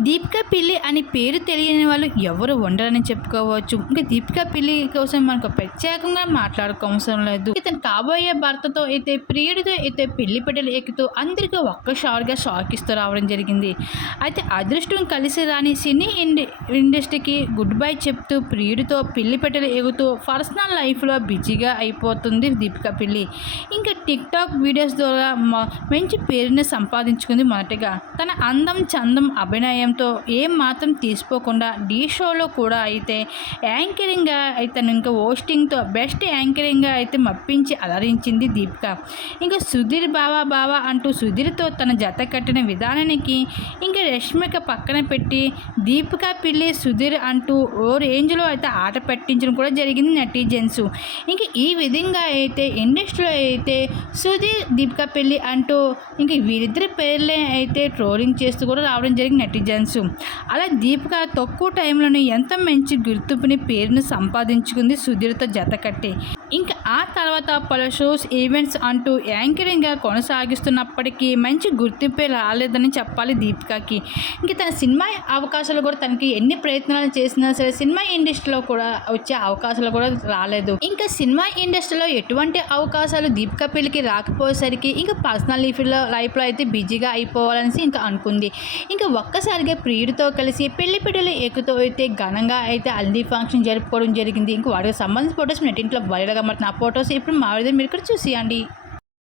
దీపికా పిల్లి అని పేరు తెలియని వాళ్ళు ఎవరు ఉండరని చెప్పుకోవచ్చు. ఇంకా దీపికా పిల్లి కోసం మనకు ప్రత్యేకంగా మాట్లాడుకోవసరం లేదు. ఇతను కాబోయే భర్తతో అయితే ప్రియుడితో అయితే పెళ్ళి పెట్టలు ఎక్కుతూ అందరికీ ఒక్కసారిగా షాక్ ఇస్తూ రావడం జరిగింది. అయితే అదృష్టం కలిసి రాని సినీ ఇండి ఇండస్ట్రీకి గుడ్ బై చెప్తూ ప్రియుడితో పెళ్ళి పెట్టలు ఎగుతూ పర్సనల్ లైఫ్లో బిజీగా అయిపోతుంది దీపికా పిల్లి ఇంకా టిక్ టాక్ వీడియోస్ ద్వారా మ- మంచి పేరుని సంపాదించుకుంది మొదటగా. తన అందం చందం అభినయం అభినయంతో ఏం మాత్రం తీసుకోకుండా డీ షోలో కూడా అయితే యాంకరింగ్గా అయితే ఇంకా హోస్టింగ్తో బెస్ట్ యాంకరింగ్గా అయితే మప్పించి అలరించింది దీపిక. ఇంకా సుధీర్ బావా బావా అంటూ సుధీర్తో తన జత కట్టిన విధానానికి ఇంకా రష్మిక పక్కన పెట్టి దీపిక పిల్లి సుధీర్ అంటూ ఓ రేంజ్లో అయితే ఆట పెట్టించడం కూడా జరిగింది నెటిజన్స్. ఇంకా ఈ విధంగా అయితే ఇండస్ట్రీలో అయితే సుధీర్ దీపిక పెళ్ళి అంటూ ఇంకా వీరిద్దరి పేర్లే అయితే ట్రోలింగ్ చేస్తూ కూడా రావడం జరిగింది నెటిజన్స్ అలా దీపిక తక్కువ టైంలోనే ఎంత మంచి గుర్తింపుని పేరును సంపాదించుకుంది సుధీర్తో జత కట్టి ఇంకా ఆ తర్వాత పలు షోస్ ఈవెంట్స్ అంటూ యాంకరింగ్గా కొనసాగిస్తున్నప్పటికీ మంచి గుర్తింపే రాలేదని చెప్పాలి దీపికకి. ఇంకా తన సినిమా అవకాశాలు కూడా తనకి ఎన్ని ప్రయత్నాలు చేసినా సరే సినిమా ఇండస్ట్రీలో కూడా వచ్చే అవకాశాలు కూడా రాలేదు. ఇంకా సినిమా ఇండస్ట్రీలో ఎటువంటి అవకాశాలు దీపిక పెళ్ళికి రాకపోయేసరికి ఇంకా పర్సనల్ లైఫ్లో లైఫ్లో అయితే బిజీగా అయిపోవాలనేసి ఇంకా అనుకుంది. ఇంకా ఒక్కసారి అలాగే ప్రియుడితో కలిసి పెళ్ళి పిల్లలు ఎక్కుతూ అయితే ఘనంగా అయితే హల్దీ ఫంక్షన్ జరుపుకోవడం జరిగింది. ఇంకా వాడికి సంబంధించిన ఫొటోస్ నెట్టింట్లో వైరల్గా మరి నా ఫొటోస్ ఇప్పుడు మా విధంగా మీరు ఇక్కడ చూసేయండి.